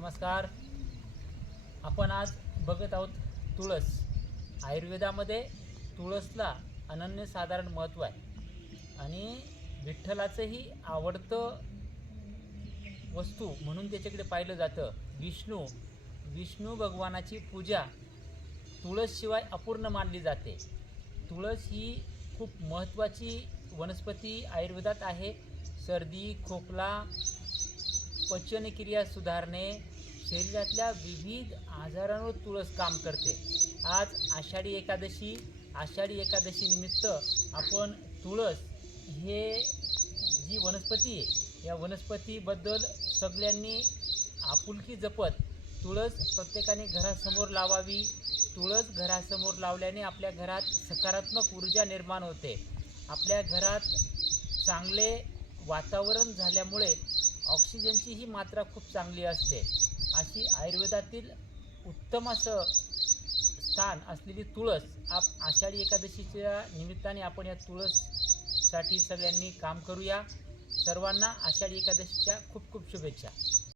नमस्कार. आपण आज बघत आहोत तुळस. आयुर्वेदामध्ये तुळसला अनन्यसाधारण महत्त्व आहे आणि विठ्ठलाचंही आवडतं वस्तू म्हणून त्याच्याकडे पाहिलं जातं. विष्णू भगवानाची पूजा तुळसशिवाय अपूर्ण मानली जाते. तुळस ही खूप महत्त्वाची वनस्पती आयुर्वेदात आहे. सर्दी, खोकला, पचनक्रिया सुधारणे, शरीरातल्या विविध आजारांवर तुळस काम करते. आज आषाढी एकादशी निमित्त आपण तुळस हे जी वनस्पती आहे या वनस्पतीबद्दल सगळ्यांनी आपुलकी जपत तुळस प्रत्येकाने घरासमोर लावावी. तुळस घरासमोर लावल्याने आपल्या घरात सकारात्मक ऊर्जा निर्माण होते. आपल्या घरात चांगले वातावरण झाल्यामुळे ऑक्सिजनचीही मात्रा खूप चांगली असते. अशी आयुर्वेदातील उत्तम असं स्थान असलेली तुळस आषाढी एकादशीच्या निमित्ताने आपण या तुळससाठी सगळ्यांनी काम करूया. सर्वांना आषाढी एकादशीच्या खूप खूप शुभेच्छा.